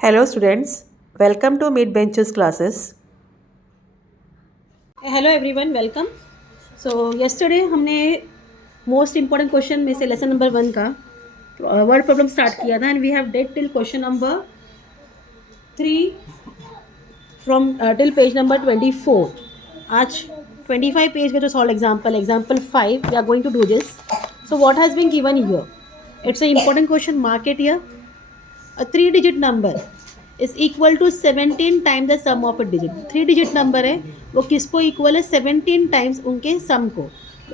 Hello students, welcome to Mid Benches classes. Hello everyone welcome. So yesterday हमने most important question में से lesson number 1 का word problem start किया था and we have did till question number 3 from till page number 24। आज 25 page का जो solve example 5 we are going to do this. So what has been given here, it's a important question, mark it here. A three digit number is equal to 17 time the sum of a digit. Three digit number है, वो किसको equal है? 17 times उनके सम को।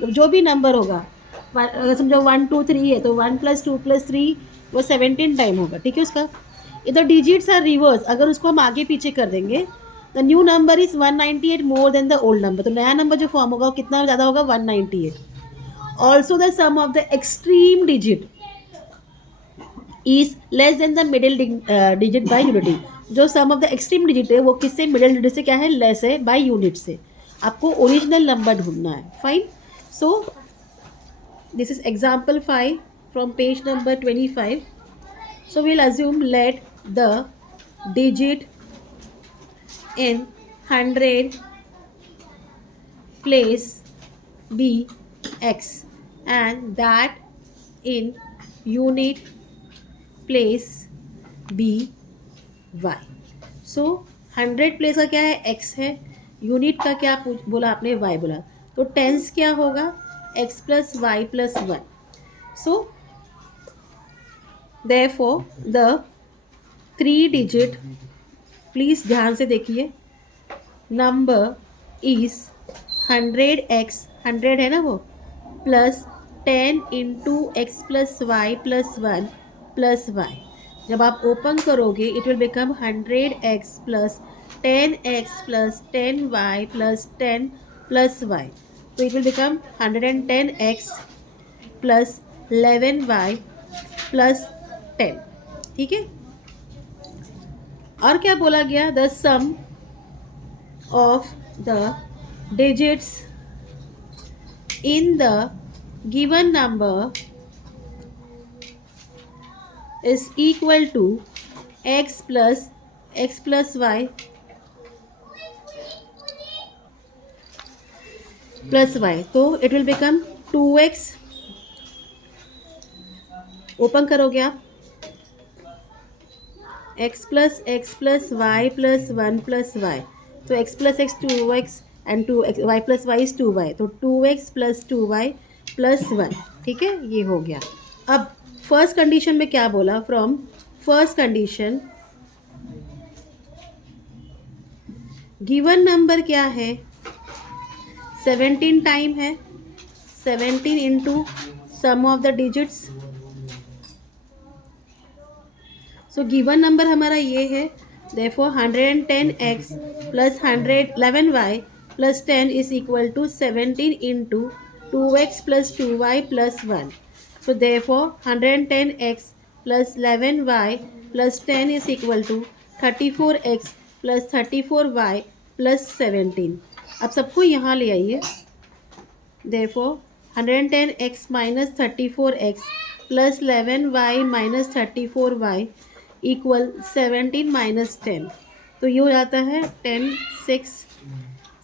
जो भी number होगा, अगर समझो 1 2 3 है तो 1 + 2 + 3 वो 17 टाइम होगा, ठीक है उसका। इधर डिजिट्स आर रिवर्स, अगर उसको हम आगे पीछे कर देंगे, the new number is 198 more than the old number. तो नया नंबर जो फॉर्म होगा वो कितना ज़्यादा होगा? 198। Also the sum of the extreme digit is less than the middle digit by unity. जो sum of the extreme digit है वो किससे? मिडिल डिजिट से क्या है? लेस है बाय यूनिट से। आपको ओरिजिनल नंबर ढूंढना है। Fine. So this is example 5 from page number 25। So we'll assume let the digit in 100 place be x and that in unit place be y. So 100 place का क्या है? X है। Unit का क्या बोला आपने? वाई बोला। तो टेंस क्या होगा? X plus y plus one. So therefore the three digit, please ध्यान से देखिए, नंबर इज 100x, 100 है ना वो, plus 10 into x plus y plus y. जब आप ओपन करोगे it will become 100x plus 10x plus 10y plus 10 plus y. तो it will become 110x plus 11y plus 10। ठीक है। और क्या बोला गया? The sum of the digits in the given number is equal to x plus y plus y। तो it will become 2x। Open करोगे आप, x plus y plus 1 plus y। तो x plus x 2x and 2x, y plus y is 2y। तो 2x plus 2y plus 1। ठीक है, ये हो गया। अब फर्स्ट कंडीशन में क्या बोला? From first condition given number क्या है? 17 टाइम है। 17 into sum of the digits. So given number हमारा ये है। therefore 110x plus 111y plus 10 is equal to 17 into 2x plus 2y plus 1। so therefore 110x plus 11y plus 10 is equal to 34x plus 34y plus 17। अब सबको यहाँ ले आइए। therefore 110x minus 34x plus 11y minus 34y equal 17 minus 10। तो ये हो जाता है 10 6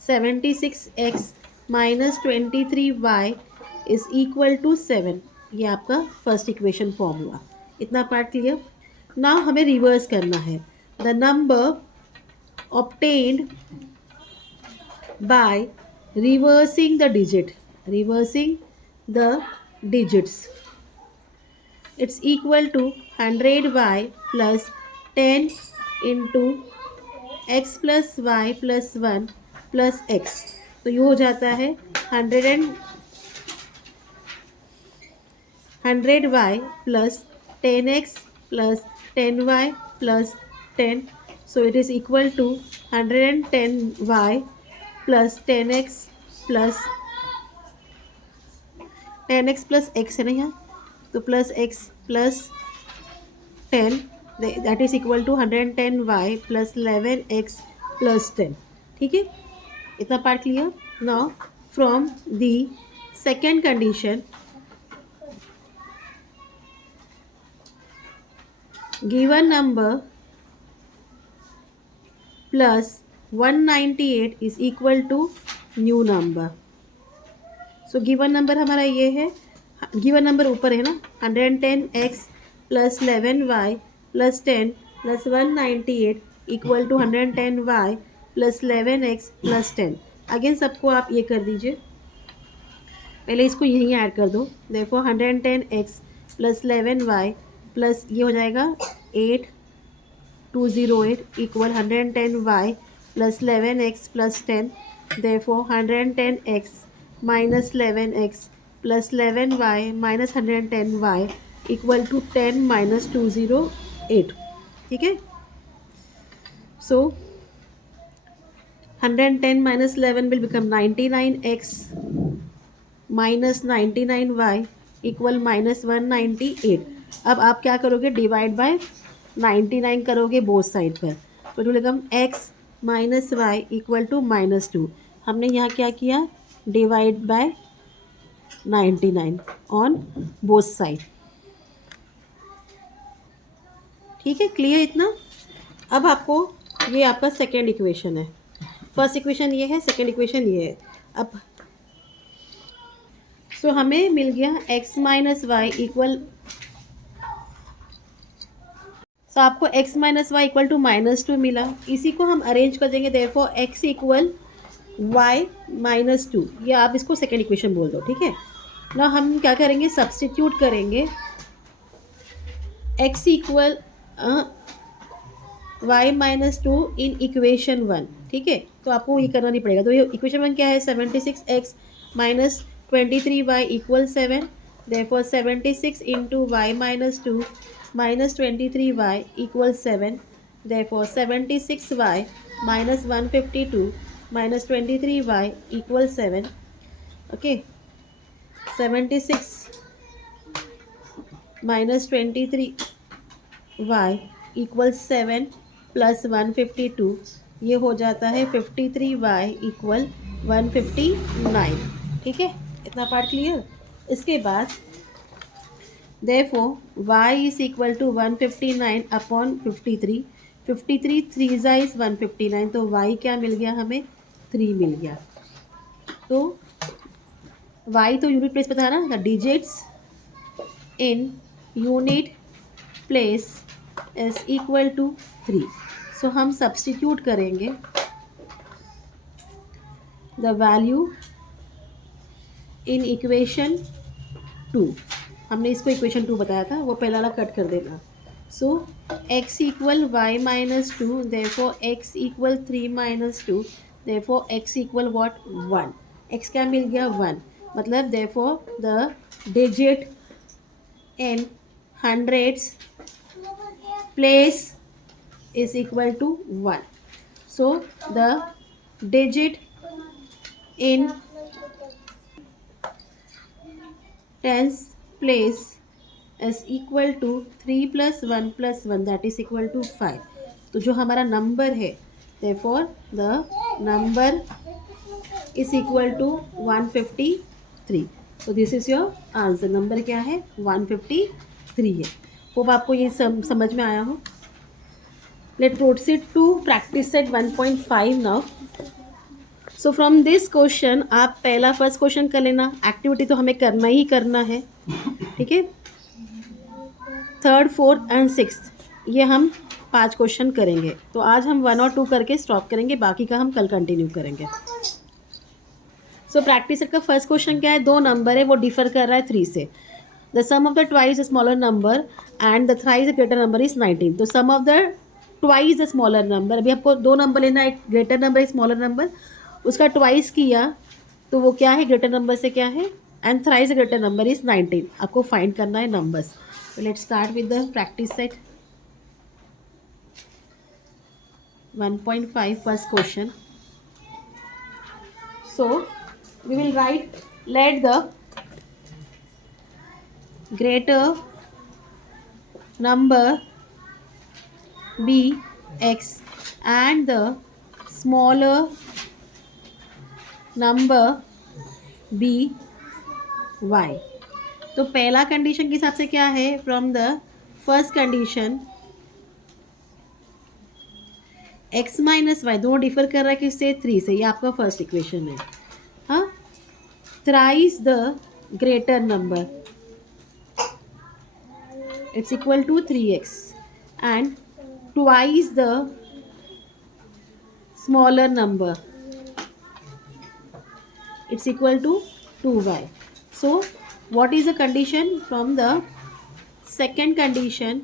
76x minus 23y is equal to 7। ये आपका फर्स्ट इक्वेशन फॉर्म हुआ। इतना पार्ट क्लियर। नाउ हमें रिवर्स करना है। The number obtained by reversing the digit, reversing the digits, it's equal to 100y plus 10 into x plus y plus 1 plus x। तो ये हो जाता है 100y plus 10x plus 10y plus 10। so it is equal to 110y plus 10x plus 10x plus x है ना यहाँ, तो plus x plus 10 that is equal to 110y plus 11x plus 10। ठीक है, इतना part clear. Now from the second condition, given number plus 198 is equal to new number. So given number हमारा ये है, गिवन नंबर ऊपर है ना, 110x plus 11y plus 10 plus 198 equal to 110y plus 11x plus 10. Again सबको आप ये कर दीजिए, पहले इसको यहीं ऐड कर दो. देखो 110x प्लस 11y प्लस ये हो जाएगा 8208 equal 110y plus 11x plus 10. therefore 110x minus 11x plus 11y minus 110y equal to 10 minus 208. ठीक है. So 110 minus 11 will become 99x minus 99y equal minus 198. अब आप क्या करोगे, डिवाइड बाय 99 करोगे बोथ साइड पर, तो जो become x minus y equal to -2. हमने यहाँ क्या किया, divide by 99 on both side. ठीक है, क्लियर इतना. अब आपको ये आपका सेकेंड इक्वेशन है. फर्स्ट इक्वेशन ये है, सेकेंड इक्वेशन ये है. अब सो हमें मिल गया x minus y equal, so आपको x minus y equal to -2 मिला. इसी को हम अरेंज कर देंगे. Therefore x equal y minus 2, ये आप इसको सेकेंड इक्वेशन बोल दो. ठीक है ना. हम क्या करेंगे, सब्सटीट्यूट करेंगे x equal y minus 2 in equation 1. ठीक है, तो आपको ये करना नहीं पड़ेगा. तो ये इक्वेशन 1 क्या है, 76x minus 23y equal 7. Therefore 76 into y minus 2 minus 23y equal 7. Therefore 76y minus 152 minus 23y equal 7. Okay, 76 minus 23y equal 7 plus 152, ये हो जाता है 53y इक्वल 159. ठीक है, इतना पार्ट क्लियर. इसके बाद therefore y is equal to 159 upon 53. 53 3 is 159, तो y क्या मिल गया हमें, 3 मिल गया. तो y तो यूनिट प्लेस पे था ना, the digits in unit place is equal to 3. So हम सब्सटीट्यूट करेंगे द वैल्यू इन इक्वेशन 2. हमने इसको इक्वेशन 2 बताया था, वो पहला वाला कट कर देना. So x equal y minus 2, therefore x equal 3 minus 2, therefore x equal what 1. x क्या मिल गया 1, मतलब therefore the digit in hundreds place is equal to 1. So the digit in tens place is equal to 3 plus 1 plus 1, that is equal to 5. तो जो हमारा number है, therefore the number is equal to 153. so this is your answer. Number क्या है, 153 है. Hope आपको ये समझ में आया हो. Let's proceed to practice set 1.5 now. So from this question आप पहला फर्स्ट क्वेश्चन कर लेना. एक्टिविटी तो हमें करना ही करना है. ठीक है, थर्ड, फोर्थ एंड सिक्स्थ ये हम 5 क्वेश्चन करेंगे. तो आज हम 1 और 2 करके स्टॉप करेंगे, बाकी का हम कल कंटिन्यू करेंगे. सो प्रैक्टिस सेट का फर्स्ट क्वेश्चन क्या है, 2 नंबर है, वो डिफर कर रहा है 3 से. The sum of the twice smaller number and the thrice greater number is 19. तो sum of the twice smaller number, अभी आपको 2 नंबर लेना है, एक ग्रेटर नंबर एक स्मॉलर नंबर. उसका ट्वाइस किया तो वो क्या है, ग्रेटर नंबर से क्या है, and thrice greater number is 19. आपको फाइंड करना है numbers. So let's start with the practice set 1.5 first question. So we will write, let the greater number be x and the smaller number be y. तो पहला condition के हिसाब से क्या है, from the first condition x minus y दोनों differ कर रहा है किससे, 3 से, ये आपका फर्स्ट इक्वेशन है. हाँ, thrice the greater number, it's equal to 3x, and twice the smaller number, it's equal to 2y. So what is the condition? From the second condition,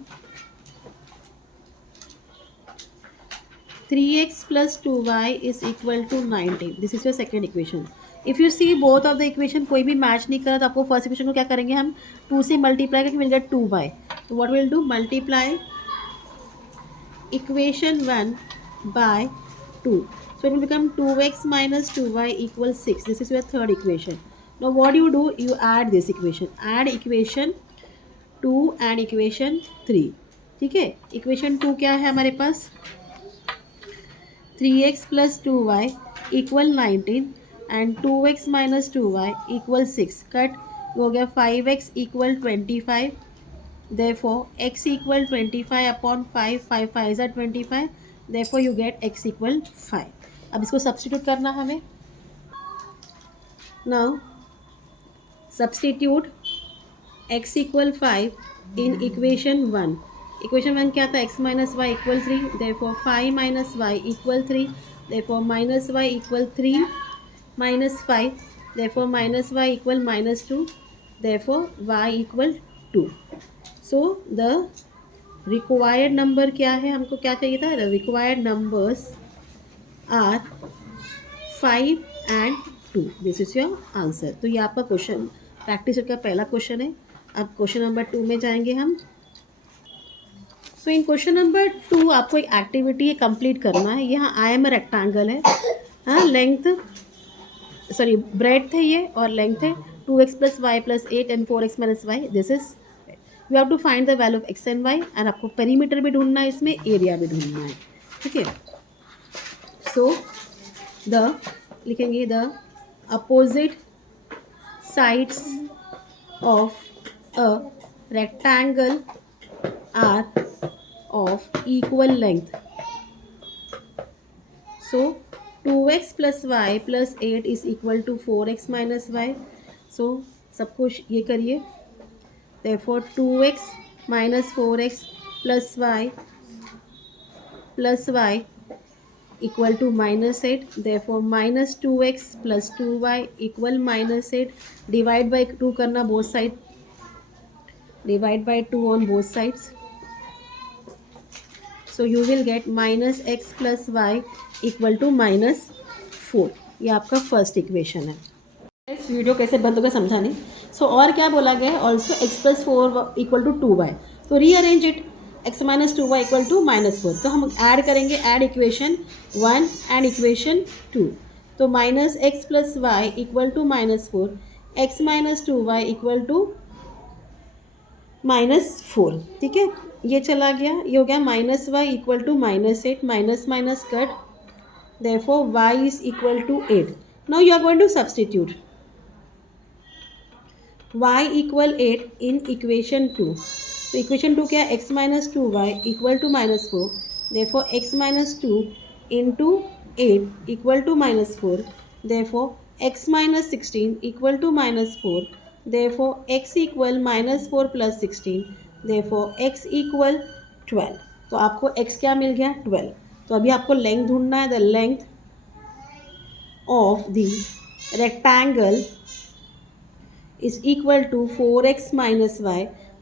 3x plus 2y is equal to 19. This is your second equation. If you see both of the equation कोई भी match नहीं करा तो आपको first equation को क्या करेंगे हम, 2 से मल्टीप्लाई करके विल गेट 2y. तो what will do, multiply equation 1 by 2. So it will become 2x minus 2y equals 6. This is your third equation. Now what do? You add this equation. Add equation 2 and equation 3. ठीक है, equation 2 क्या है हमारे पास, 3x plus 2y equal 19 and 2x minus 2y equal 6. Cut हो गया, 5x equal 25. Therefore x equal 25 upon 5, 5 5 are 25. Therefore you get x equal 5. अब इसको substitute करना हमें. Now substitute x equal 5 in equation 1. Equation 1 क्या था, x minus y equal 3. Therefore 5 minus y equal 3. Therefore minus y equal 3 minus 5. Therefore minus y equal minus 2. Therefore y equal 2. So the required number क्या है, हमको क्या चाहिए था, required numbers are 5 and 2. This is your answer. तो ये आपका question practice का पहला क्वेश्चन है. अब क्वेश्चन नंबर 2 में जाएंगे हम. सो इन क्वेश्चन नंबर 2 आपको एक एक्टिविटी कंप्लीट करना है. यहाँ आई एम रेक्टेंगल है, हाँ, लेंथ सॉरी ब्रेड्थ है ये और लेंथ है 2x plus y plus 8 and 4x minus y. This is you have to find the value of x and y. And आपको पेरीमीटर भी ढूंढना है, इसमें एरिया भी ढूंढना है. ठीक है, सो द लिखेंगे the opposite sides of a rectangle are of equal length. So 2x plus y plus 8 is equal to 4x minus y. सो सब कुछ ये करिए. Therefore 2x minus 4x plus y equal to minus 8. Therefore minus 2x plus 2y equal minus 8. Divide by 2 करना both side. Divide by 2 on both sides. So you will get minus x plus y equal to minus 4. ये आपका first equation है. इस video कैसे बंद होगा समझा नहीं. सो और क्या बोला गया है, also x plus 4 equal to 2y. तो rearrange it, x minus 2y equal to minus 4. तो हम ऐड करेंगे, ऐड इक्वेशन 1 एंड इक्वेशन 2. तो minus x plus y equal to minus 4, x minus 2y equal to minus 4. ठीक है, ये चला गया, ये हो गया minus y equal to minus 8. Minus minus cut, therefore y is equal to 8. Now you are going to substitute y equal 8 in equation 2. तो equation 2 क्या है, x minus 2y equal to minus 4. Therefore x minus 2 into 8 equal to minus 4. Therefore x minus 16 equal to minus 4. Therefore x equal minus 4 plus 16. Therefore x equal 12. तो आपको x क्या मिल गया, 12. तो अभी आपको लेंथ ढूंढना है. The length of the rectangle is equal to 4x minus y,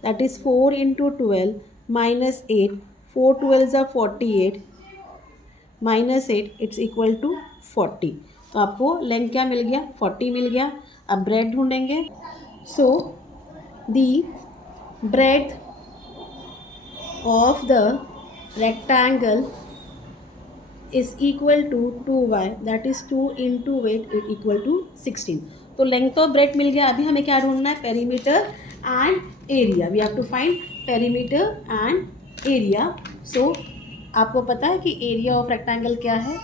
that is 4 into 12 minus 8. 4 12s are 48 minus 8, it's equal to 40. तो आपको लेंथ क्या मिल गया, 40 मिल गया. अब ब्रेड ढूंढेंगे. So the bread of the rectangle is equal to 2y, that is 2 into 8 equal to 16. तो length of bread मिल गया. अभी हमें क्या ढूंढना है, perimeter and area. We have to find perimeter and area. So आपको पता है कि एरिया ऑफ रेक्टेंगल क्या है.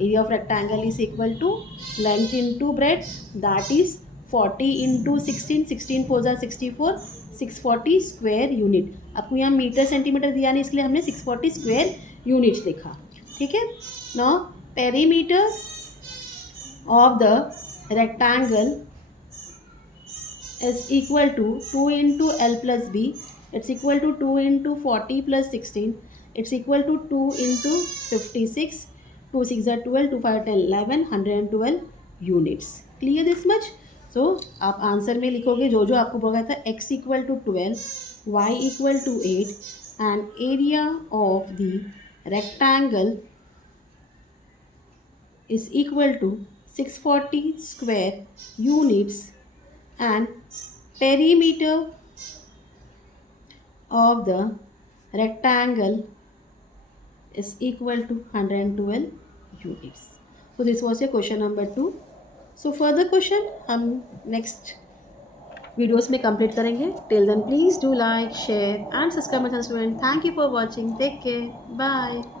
Area of rectangle is equal to length into breadth, that is 40 into 16. 16 4 64, 640 square unit. आपको यहाँ मीटर सेंटीमीटर दिया नहीं, इसलिए हमने 640 स्क्वायर यूनिट्स लिखा. ठीक है. Now perimeter of the rectangle is equal to 2 into L plus B. It's equal to 2 into 40 plus 16. It's equal to 2 into 56. 2 6 are 12, 2 5 10 11, 112 units. Clear this much? So आप answer में लिखोगे जो जो आपको बोला था, x equal to 12, y equal to 8 and area of the rectangle is equal to 640 square units and perimeter of the rectangle is equal to 112 units. So this was your question number 2. So further question हम next videos में complete करेंगे. Till then please do like, share and subscribe my channel. Thank you for watching. Take care. Bye.